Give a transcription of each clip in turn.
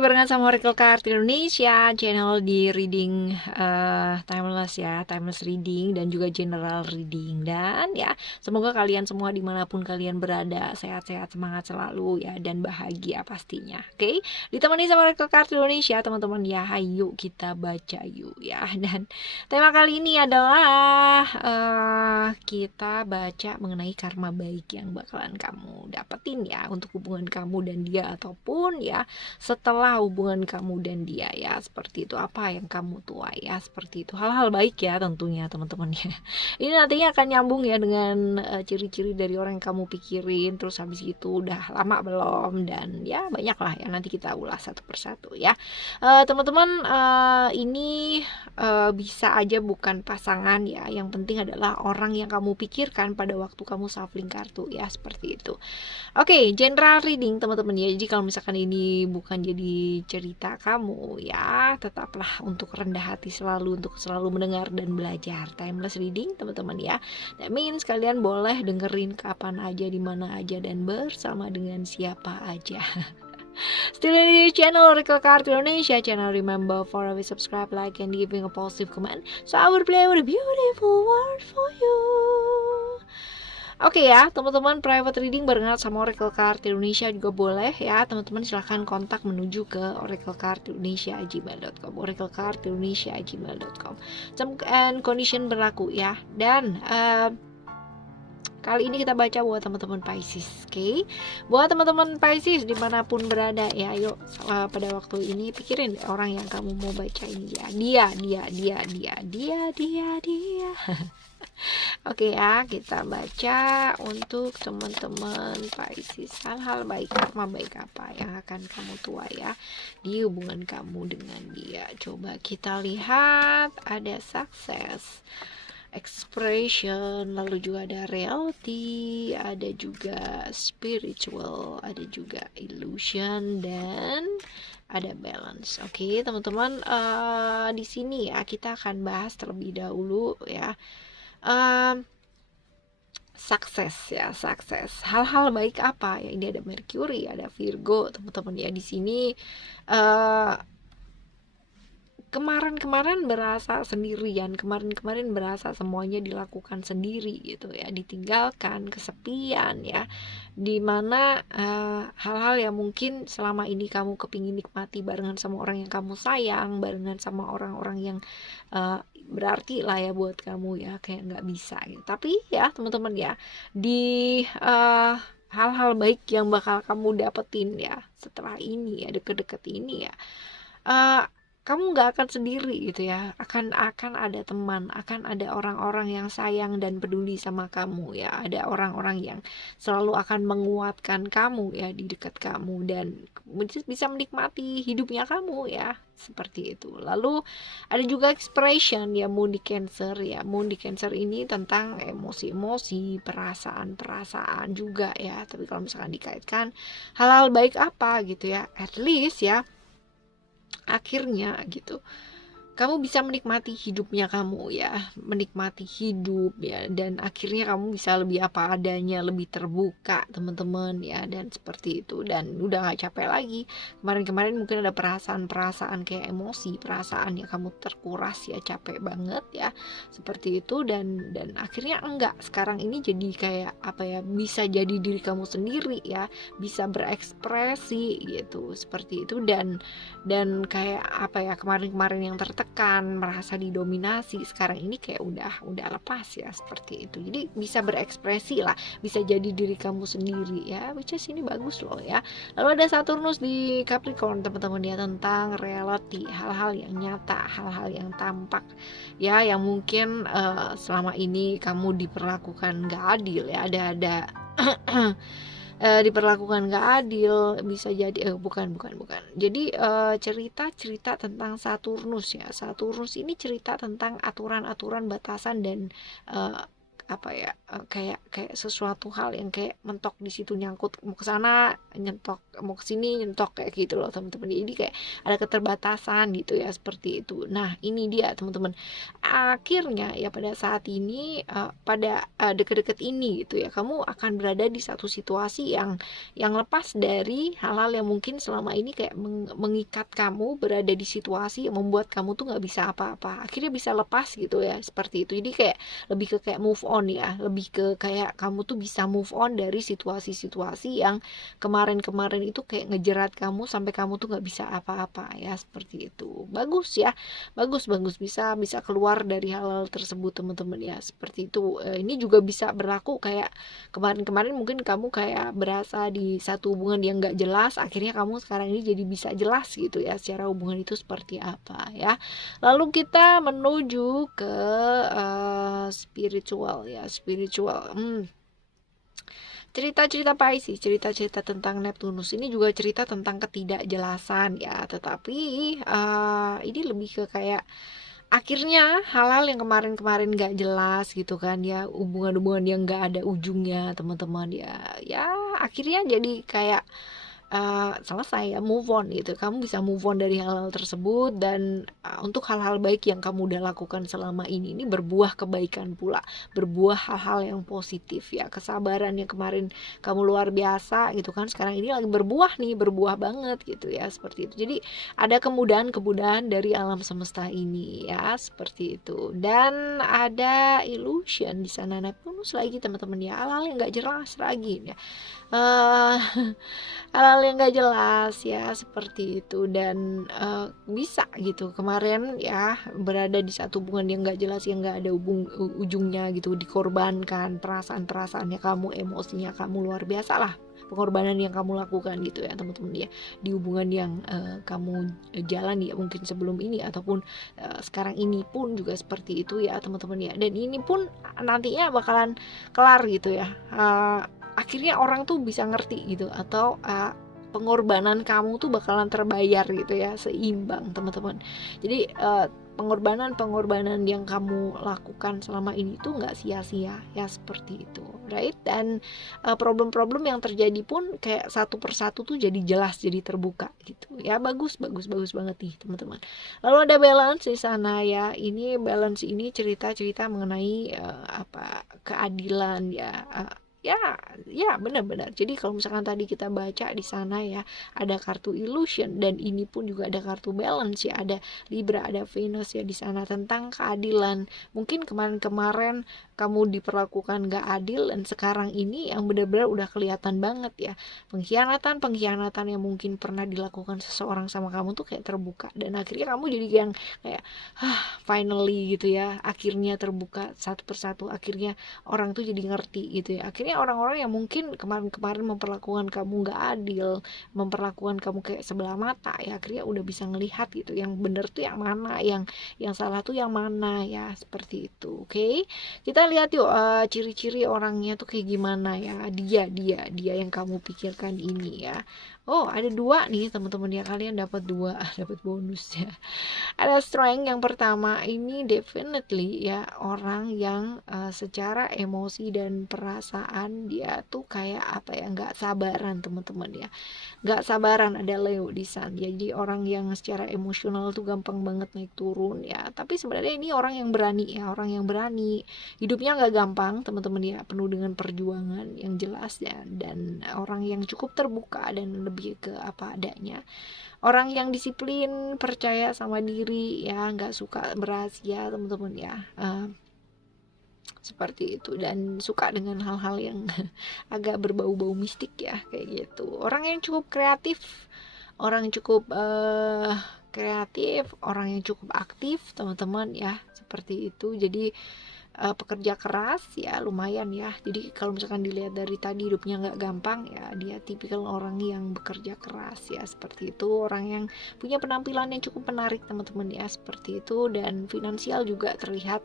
lagi barengan sama Oracle Card Indonesia, channel di reading timeless ya, timeless reading dan juga general reading. Dan ya, semoga kalian semua dimanapun kalian berada sehat-sehat, semangat selalu ya, dan bahagia pastinya. Oke, ditemani sama Oracle Card Indonesia teman-teman ya. Hayu kita baca yuk ya. Dan tema kali ini adalah kita baca mengenai karma baik yang bakalan kamu dapetin ya untuk hubungan kamu dan dia, ataupun ya setelah hubungan kamu dan dia ya, seperti itu. Apa yang kamu tuai ya, seperti itu. Hal-hal baik ya tentunya teman-teman ya. Ini nantinya akan nyambung ya dengan ciri-ciri dari orang yang kamu pikirin, terus habis itu udah lama belum, dan ya banyak lah ya, nanti kita ulas satu persatu ya. Teman-teman, ini bisa aja bukan pasangan ya, yang penting adalah orang yang kamu pikirkan pada waktu kamu shuffling kartu ya, seperti itu. Oke, general reading teman-teman ya. Jadi kalau misalkan ini bukan jadi cerita kamu ya, tetaplah untuk rendah hati selalu, untuk selalu mendengar dan belajar. Timeless reading teman-teman ya. That means kalian boleh dengerin kapan aja, di mana aja, dan bersama dengan siapa aja. Still in the channel Oracle Card Indonesia channel. Remember for always subscribe, like, and giving a positive comment, so I will play with a beautiful word for you. Oke ya teman-teman, private reading barengan sama Oracle Card Indonesia juga boleh ya. Teman-teman silahkan kontak menuju ke oraclecardindonesia@gmail.com, oraclecardindonesia@gmail.com. Terms and condition berlaku ya. Dan kali ini kita baca buat teman-teman Pisces, oke? Buat teman-teman Pisces dimanapun berada ya, yuk pada waktu ini pikirin orang yang kamu mau baca ini ya. Dia. Oke ya, kita baca untuk teman-teman Pisces. Hal-hal baik, karma baik apa yang akan kamu tuai ya di hubungan kamu dengan dia. Coba kita lihat, ada sukses, expression, lalu juga ada reality, ada juga spiritual, ada juga illusion, dan ada balance. Oke teman-teman, di sini ya kita akan bahas terlebih dahulu ya. Sukses ya, sukses. Hal-hal baik apa ya? Ini ada Mercury, ada Virgo, teman-teman ya. Di sini kemarin-kemarin berasa sendirian, kemarin-kemarin berasa semuanya dilakukan sendiri gitu ya, ditinggalkan, kesepian ya, dimana hal-hal yang mungkin selama ini kamu kepingin nikmati barengan sama orang yang kamu sayang, barengan sama orang-orang yang berarti lah ya buat kamu ya, kayak nggak bisa gitu. Tapi ya teman-teman ya, di hal-hal baik yang bakal kamu dapetin ya setelah ini ya, deket-deket ini ya, kamu nggak akan sendiri gitu ya, akan ada teman, akan ada orang-orang yang sayang dan peduli sama kamu ya, ada orang-orang yang selalu akan menguatkan kamu ya di dekat kamu, dan bisa menikmati hidupnya kamu ya, seperti itu. Lalu ada juga expression ya, Moon di Cancer ya. Moon di Cancer ini tentang emosi-emosi, perasaan-perasaan juga ya. Tapi kalau misalkan dikaitkan hal-hal baik apa gitu ya, at least ya akhirnya gitu kamu bisa menikmati hidupnya kamu ya, menikmati hidup ya, dan akhirnya kamu bisa lebih apa adanya, lebih terbuka teman-teman ya, dan seperti itu. Dan udah gak capek lagi. Kemarin-kemarin mungkin ada perasaan-perasaan kayak emosi, perasaan yang kamu terkuras ya, capek banget ya, seperti itu. Dan akhirnya enggak, sekarang ini jadi kayak apa ya, bisa jadi diri kamu sendiri ya, bisa berekspresi gitu, seperti itu. Dan kayak apa ya, kemarin-kemarin yang tertekan, merasa didominasi, sekarang ini kayak udah lepas ya, seperti itu. Jadi bisa berekspresi lah, bisa jadi diri kamu sendiri ya, which is ini bagus loh ya. Lalu ada Saturnus di Capricorn teman-teman ya, tentang reality, hal-hal yang nyata, hal-hal yang tampak ya, yang mungkin selama ini kamu diperlakukan gak adil ya, ada diperlakukan gak adil, bisa jadi bukan. Jadi cerita tentang Saturnus ya. Saturnus ini cerita tentang aturan-aturan, batasan, dan apa ya, kayak kayak sesuatu hal yang kayak mentok di situ, nyangkut mau ke sana nyentok, mau ke sini nyentok, kayak gitu loh teman-teman. Jadi kayak ada keterbatasan gitu ya, seperti itu. Nah ini dia teman-teman, akhirnya ya pada saat ini, pada deket-deket ini gitu ya, kamu akan berada di satu situasi yang lepas dari hal-hal yang mungkin selama ini kayak mengikat kamu berada di situasi yang membuat kamu tuh nggak bisa apa-apa, akhirnya bisa lepas gitu ya, seperti itu. Jadi kayak lebih ke kayak move on ya, lebih ke kayak kamu tuh bisa move on dari situasi-situasi yang kemarin-kemarin itu kayak ngejerat kamu sampai kamu tuh nggak bisa apa-apa ya, seperti itu. Bagus ya, bagus bagus, bisa bisa keluar dari hal-hal tersebut teman-teman ya, seperti itu. Ini juga bisa berlaku kayak kemarin-kemarin mungkin kamu kayak berasa di satu hubungan yang nggak jelas, akhirnya kamu sekarang ini jadi bisa jelas gitu ya secara hubungan itu seperti apa ya. Lalu kita menuju ke spiritual ya, spiritual. Cerita-cerita Pisces, cerita-cerita tentang Neptunus ini juga cerita tentang ketidakjelasan ya, tetapi ini lebih ke kayak akhirnya hal-hal yang kemarin-kemarin gak jelas gitu kan ya, hubungan-hubungan yang gak ada ujungnya teman-teman ya, ya akhirnya jadi kayak selesai ya, move on gitu. Kamu bisa move on dari hal-hal tersebut, dan untuk hal-hal baik yang kamu udah lakukan selama ini berbuah kebaikan pula, berbuah hal-hal yang positif ya. Kesabaran yang kemarin kamu luar biasa gitu kan, sekarang ini lagi berbuah nih, berbuah banget gitu ya, seperti itu. Jadi ada kemudahan-kemudahan dari alam semesta ini ya, seperti itu. Dan ada illusion di sana, Neptunus lagi teman-teman ya, hal-hal yang nggak jelas lagi ya. Hal-hal yang gak jelas ya, seperti itu. Dan bisa gitu kemarin ya berada di satu hubungan yang gak jelas, yang gak ada ujungnya gitu, dikorbankan perasaan-perasaannya kamu, emosinya kamu, luar biasa lah pengorbanan yang kamu lakukan gitu ya teman-teman ya, di hubungan yang kamu jalani ya, mungkin sebelum ini ataupun sekarang ini pun juga seperti itu ya teman-teman ya. Dan ini pun nantinya bakalan kelar gitu ya, akhirnya orang tuh bisa ngerti gitu, atau pengorbanan kamu tuh bakalan terbayar gitu ya, seimbang teman-teman. Jadi pengorbanan yang kamu lakukan selama ini tuh nggak sia-sia ya, seperti itu, right? Dan problem-problem yang terjadi pun kayak satu persatu tuh jadi jelas, jadi terbuka gitu ya. Bagus banget nih teman-teman. Lalu ada balance di sana ya. Ini balance ini cerita-cerita mengenai keadilan ya. Ya benar-benar. Jadi kalau misalkan tadi kita baca di sana ya, ada kartu illusion, dan ini pun juga ada kartu balance ya, ada Libra, ada Venus ya di sana, tentang keadilan. Mungkin kemarin-kemarin kamu diperlakukan gak adil, dan sekarang ini yang benar-benar udah kelihatan banget ya, pengkhianatan yang mungkin pernah dilakukan seseorang sama kamu tuh kayak terbuka, dan akhirnya kamu jadi yang kayak finally gitu ya, akhirnya terbuka satu persatu, akhirnya orang tuh jadi ngerti gitu ya. Akhirnya orang-orang yang mungkin kemarin-kemarin memperlakukan kamu gak adil, memperlakukan kamu kayak sebelah mata ya, akhirnya udah bisa ngelihat gitu, yang bener tuh yang mana, yang salah tuh yang mana ya, seperti itu. Oke, kita lihat yuk ciri-ciri orangnya tuh kayak gimana ya, dia yang kamu pikirkan ini ya. Oh, ada 2 nih teman-teman ya, kalian dapat 2 dapat bonus ya. Ada strength yang pertama ini, definitely ya, orang yang secara emosi dan perasaan dia tuh kayak apa ya, nggak sabaran teman-teman ya, nggak sabaran. Ada Leo di sana, jadi orang yang secara emosional tuh gampang banget naik turun ya. Tapi sebenarnya ini orang yang berani ya, orang yang berani. Hidupnya nggak gampang teman-teman ya, penuh dengan perjuangan yang jelas ya, dan orang yang cukup terbuka dan lebih ke apa adanya. Orang yang disiplin, percaya sama diri ya, nggak suka berasia teman-teman ya, seperti itu. Dan suka dengan hal-hal yang agak berbau-bau mistik ya, kayak gitu. Orang yang cukup kreatif, orang yang cukup aktif teman-teman ya, seperti itu. Jadi pekerja keras ya, lumayan ya. Jadi kalau misalkan dilihat dari tadi hidupnya nggak gampang ya, dia tipikal orang yang bekerja keras ya, seperti itu. Orang yang punya penampilan yang cukup menarik teman-teman ya, seperti itu. Dan finansial juga terlihat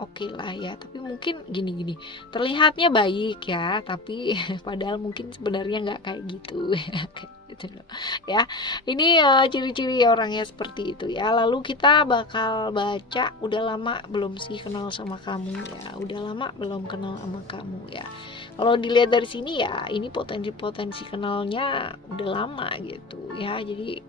oke lah ya, tapi mungkin gini-gini, terlihatnya baik ya, tapi padahal mungkin sebenarnya nggak kayak gitu kayak gitu loh ya. Ini ciri-ciri orangnya seperti itu ya. Lalu kita bakal baca, udah lama belum sih kenal sama kamu ya, udah lama belum kenal sama kamu ya. Kalau dilihat dari sini ya, ini potensi-potensi kenalnya udah lama gitu ya. Jadi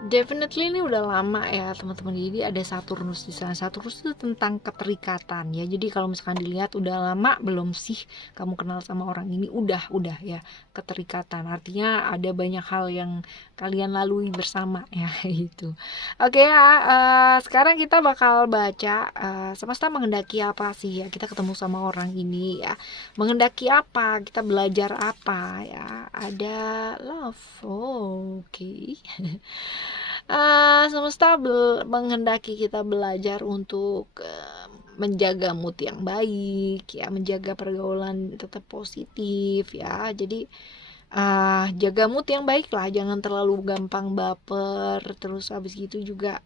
definitely ini udah lama ya teman-teman. Jadi ada Saturnus di sana. Saturnus itu tentang keterikatan ya. Jadi kalau misalkan dilihat udah lama belum sih kamu kenal sama orang ini, udah ya, keterikatan. Artinya ada banyak hal yang kalian lalui bersama ya gitu. Oke ya, sekarang kita bakal baca semesta menghendaki apa sih ya. Kita ketemu sama orang ini ya. Menghendaki apa? Kita belajar apa ya? Ada love. Oh, oke. Semesta menghendaki kita belajar untuk menjaga mood yang baik ya, menjaga pergaulan tetap positif ya. Jadi jaga mood yang baik lah, jangan terlalu gampang baper. Terus habis gitu juga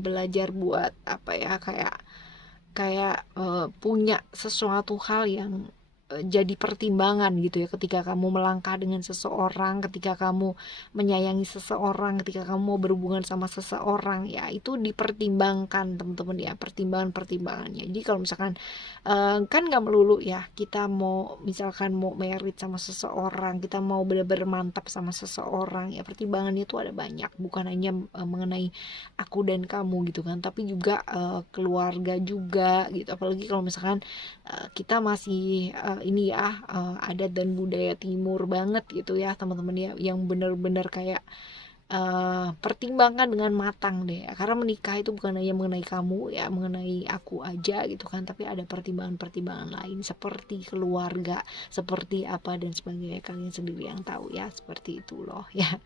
belajar buat apa ya, kayak punya sesuatu hal yang jadi pertimbangan gitu ya, ketika kamu melangkah dengan seseorang, ketika kamu menyayangi seseorang, ketika kamu mau berhubungan sama seseorang ya, itu dipertimbangkan teman-teman ya, pertimbangannya. Jadi kalau misalkan kan nggak melulu ya, kita mau misalkan mau married sama seseorang, kita mau benar-benar mantap sama seseorang ya, pertimbangannya itu ada banyak, bukan hanya mengenai aku dan kamu gitu kan, tapi juga keluarga juga gitu. Apalagi kalau misalkan kita masih ini ya, adat dan budaya timur banget gitu ya teman-teman ya, yang benar-benar kayak pertimbangkan dengan matang deh, karena menikah itu bukan hanya mengenai kamu ya, mengenai aku aja gitu kan, tapi ada pertimbangan-pertimbangan lain seperti keluarga, seperti apa dan sebagainya, kalian sendiri yang tahu ya, seperti itu loh ya.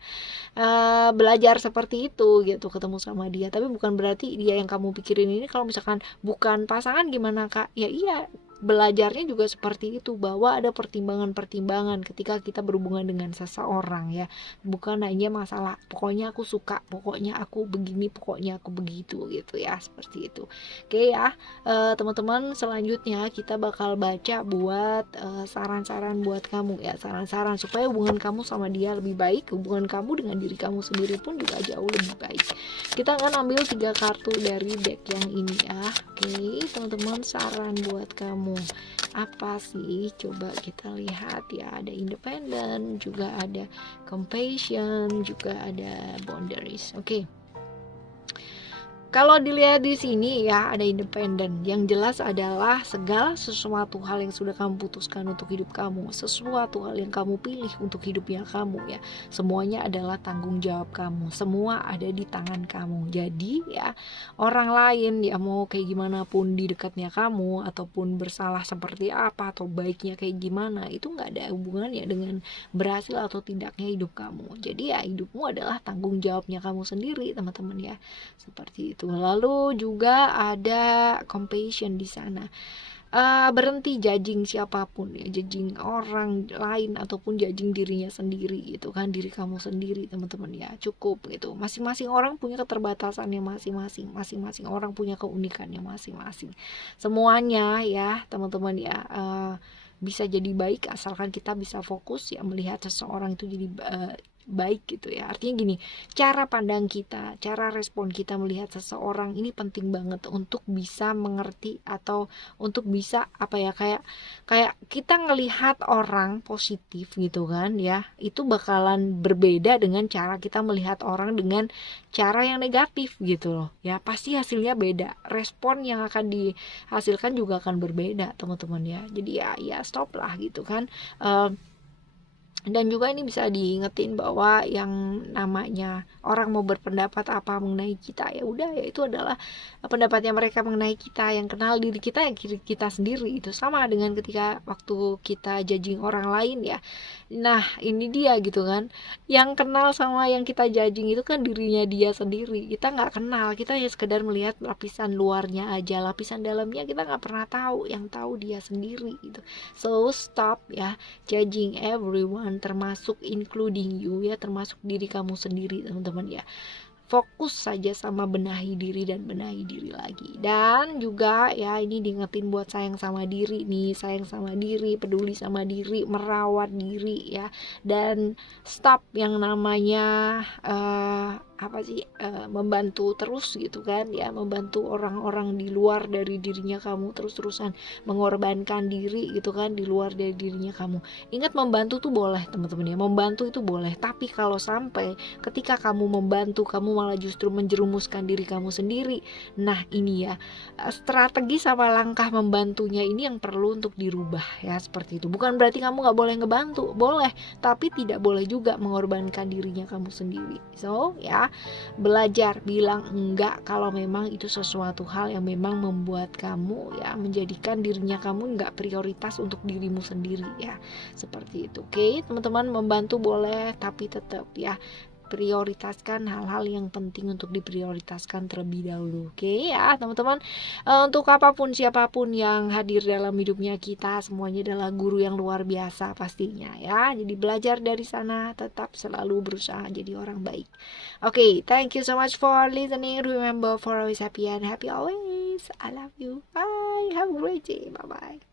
Belajar seperti itu gitu, ketemu sama dia, tapi bukan berarti dia yang kamu pikirin ini kalau misalkan bukan pasangan gimana kak, ya iya, belajarnya juga seperti itu, bahwa ada pertimbangan-pertimbangan ketika kita berhubungan dengan seseorang ya, bukan hanya masalah pokoknya aku suka, pokoknya aku begini, pokoknya aku begitu gitu ya, seperti itu. Oke ya, teman-teman, selanjutnya kita bakal baca buat saran-saran buat kamu ya, saran-saran supaya hubungan kamu sama dia lebih baik, hubungan kamu dengan diri kamu sendiri pun juga jauh lebih baik. Kita akan ambil 3 kartu dari deck yang ini ya. Oke teman-teman, saran buat kamu apa sih, coba kita lihat ya. Ada independent, juga ada compassion, juga ada boundaries. Oke. Kalau dilihat di sini ya, ada independen. Yang jelas adalah segala sesuatu hal yang sudah kamu putuskan untuk hidup kamu, sesuatu hal yang kamu pilih untuk hidupnya kamu ya, semuanya adalah tanggung jawab kamu. Semua ada di tangan kamu. Jadi ya, orang lain ya mau kayak gimana pun di dekatnya kamu, ataupun bersalah seperti apa atau baiknya kayak gimana, itu nggak ada hubungannya dengan berhasil atau tidaknya hidup kamu. Jadi ya, hidupmu adalah tanggung jawabnya kamu sendiri teman-teman ya, seperti itu. Lalu juga ada compassion di sana. Berhenti judging siapapun ya, judging orang lain ataupun judging dirinya sendiri gitu kan, diri kamu sendiri teman-teman ya, cukup gitu. Masing-masing orang punya keterbatasannya masing-masing, masing-masing orang punya keunikannya masing-masing. Semuanya ya teman-teman ya, bisa jadi baik asalkan kita bisa fokus ya melihat seseorang itu jadi baik gitu ya. Artinya gini, cara pandang kita, cara respon kita melihat seseorang ini penting banget untuk bisa mengerti, atau untuk bisa apa ya, kayak kita ngelihat orang positif gitu kan ya, itu bakalan berbeda dengan cara kita melihat orang dengan cara yang negatif gitu loh ya. Pasti hasilnya beda, respon yang akan dihasilkan juga akan berbeda teman-teman ya. Jadi ya stop lah gitu kan. Dan juga ini bisa diingetin bahwa yang namanya orang mau berpendapat apa mengenai kita, ya udah, ya itu adalah pendapatnya mereka mengenai kita. Yang kenal diri kita ya kita sendiri. Itu sama dengan ketika waktu kita judging orang lain ya. Nah ini dia gitu kan, yang kenal sama yang kita judging itu kan dirinya dia sendiri. Kita nggak kenal, kita hanya sekedar melihat lapisan luarnya aja, lapisan dalamnya kita nggak pernah tahu. Yang tahu dia sendiri gitu. So stop ya judging everyone, termasuk including you ya, termasuk diri kamu sendiri teman-teman ya. fokus saja sama benahi diri dan benahi diri lagi. Dan juga ya ini diingetin buat sayang sama diri nih, sayang sama diri, peduli sama diri, merawat diri ya. Dan stop yang namanya membantu terus gitu kan ya, membantu orang-orang di luar dari dirinya kamu, terus-terusan mengorbankan diri gitu kan di luar dari dirinya kamu. Ingat, membantu tuh boleh teman-teman ya, membantu itu boleh, tapi kalau sampai ketika kamu membantu kamu malah justru menjerumuskan diri kamu sendiri, nah ini ya strategi sama langkah membantunya ini yang perlu untuk dirubah ya, seperti itu. Bukan berarti kamu gak boleh ngebantu, boleh, tapi tidak boleh juga mengorbankan dirinya kamu sendiri. So ya, belajar bilang enggak kalau memang itu sesuatu hal yang memang membuat kamu ya menjadikan dirinya kamu enggak prioritas untuk dirimu sendiri ya, seperti itu. Oke teman-teman, membantu boleh, tapi tetap ya prioritaskan hal-hal yang penting untuk diprioritaskan terlebih dahulu. Oke ya teman-teman, untuk apapun siapapun yang hadir dalam hidupnya kita, semuanya adalah guru yang luar biasa pastinya ya. Jadi belajar dari sana, tetap selalu berusaha jadi orang baik. Oke, thank you so much for listening. Remember, for always happy and happy always. I love you. Bye. Have a great day. Bye bye.